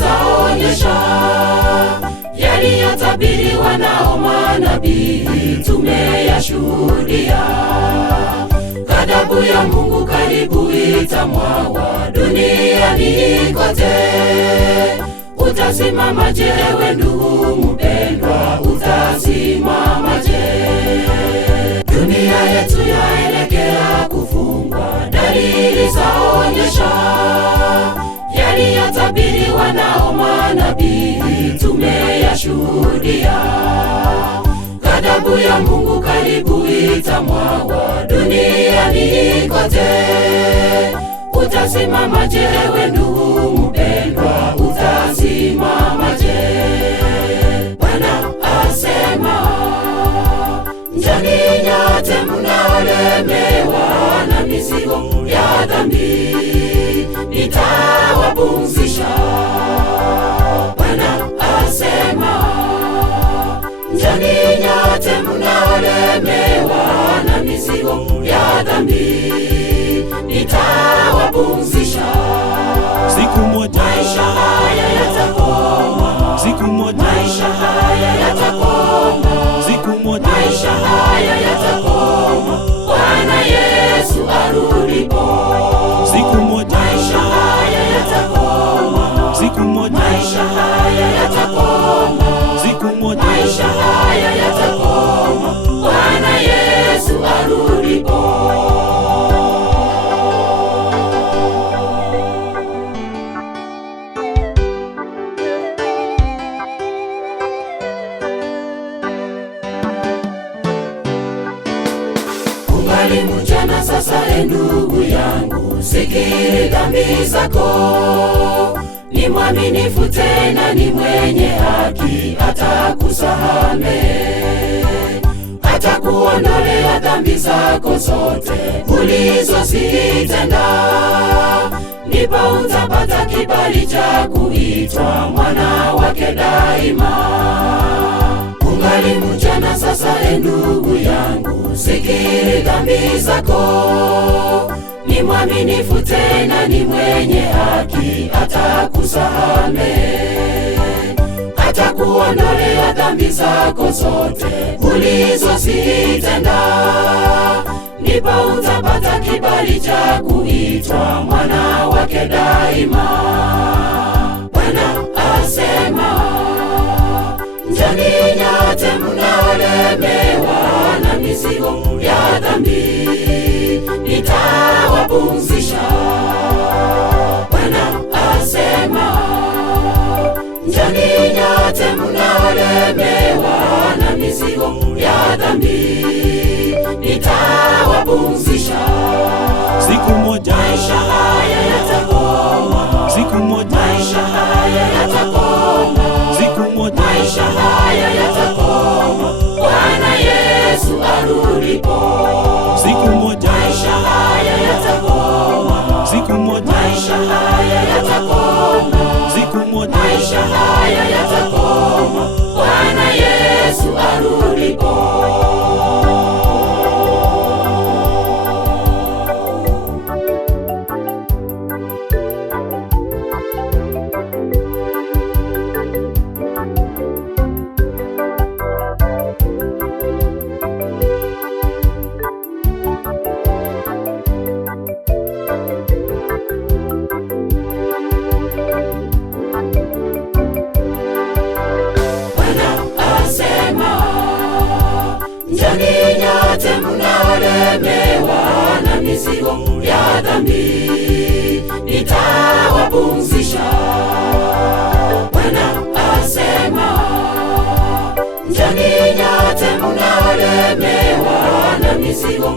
zaonyesha yaliyotabiriwa nao manabii, tumeyashuhudia. Ghadhabu ya Mungu karibu itamwagwa duniani kote. Utasimamaje ewe ndugu mpendwa, utasimamaje? Dunia yetu yaelekea kufungwa, dalili zaonyesha yaliyotabiriwa nao manabii, tumeyashuhudia. Ghadhabu ya Mungu karibu itamwagwa duniani kote. Utasimamaje ewe ndugu mpendwa, utasimamaje? Bwana asema, njoni nyote mnaolemewa na mizigo ya dhambi, nitawapumzisha. Bwana asema, njoni nyote mnaolemewa na mizigo ya dhambi, nitawapumzisha. Siku moja maisha haya yatakoma, siku moja maisha haya yatakoma, siku moja maisha haya yatakoma, Bwana Yesu arudipo. siku moja Maisha haya yatakoma, siku moja maisha haya yatakoma, siku moja maisha haya yatakoma, Bwana Yesu arudipo. Ungali mjana sasa, ndugu yangu, sikiri dhambi zako. Ni mwaminifu tena ni mwenye haki, atakusamehe, atakuondolea dhambi zako zote ulizozitenda. Ndipo utapata kibali cha kuitwa mwana wake daima. Ungali mjana sasa, ndugu yangu, sikiri dhambi zako. Ni mwaminifu tena ni mwenye haki, atakusamehe, atakuondolea dhambi zako zote ulizozitenda. Ndipo utapata kibali cha kuitwa mwana wake daima. Bwana asema, njoni nyote mnaolemewa na mizigo ya dhambi, nitawapumzisha. Bwana asema, njoni nyote mnaolemewa na mizigo ya dhambi, nitawapumzisha. siku moja Maisha haya yatakoma, siku moja maisha haya yatakoma, siku moja maisha haya yatakoma, Bwana Yesu arudipo. siku moja Maisha haya yatakoma, siku moja maisha haya yatakoma, siku moja maisha haya yatakoma, Bwana Yesu arudipo. Njoni nyote mnaolemewa na mizigo ya dhambi, nitawapumzisha. Bwana asema, njoni nyote mnaolemewa na mizigo